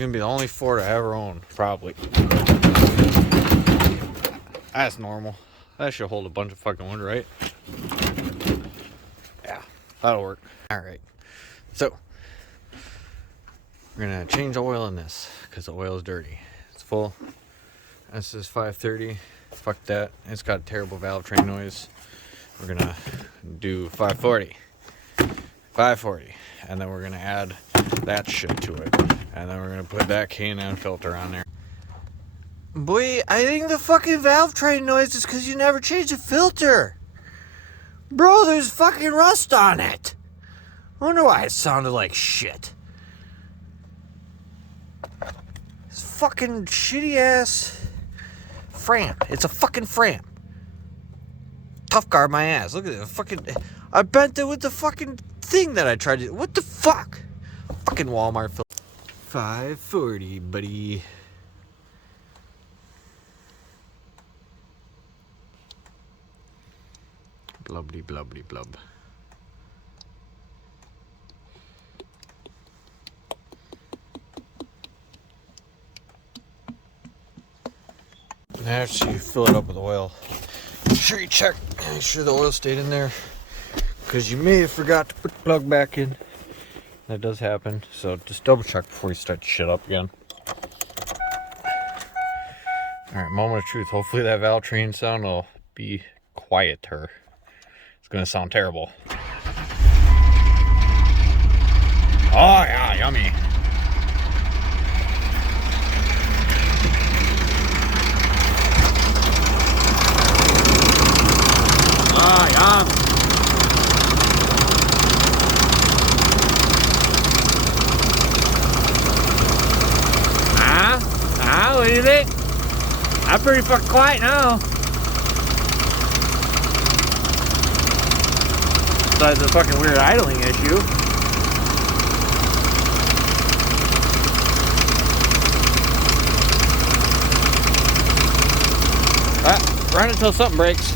gonna be the only Ford I ever own, probably. That's normal. That should hold a bunch of fucking wood, right? Yeah, that'll work. Alright, so we're gonna change oil in this because the oil is dirty. It's full. This is 530. Fuck that. It's got a terrible valve train noise. We're gonna do 540. 540. And then we're gonna add that shit to it. And then we're gonna put that K&N filter on there. Boy, I think the fucking valve train noise is because you never changed the filter. Bro, there's fucking rust on it. I wonder why it sounded like shit. This fucking shitty ass Fram. It's a fucking Fram. Tough guard my ass. Look at it. Fucking. I bent it with the fucking thing that I tried to. What the fuck? Fucking Walmart filter. 540, buddy. Blubbly, blubbly, blub. After you fill it up with oil, make sure you check, make sure the oil stayed in there, because you may have forgot to put the plug back in. That does happen, so just double check before you start shit up again. Alright, moment of truth. Hopefully that valve train sound will be quieter. It's gonna sound terrible. Oh yeah, yummy. Ah, yum. What do you think? I'm pretty fucking quiet now. Besides the fucking weird idling issue. Run until something breaks.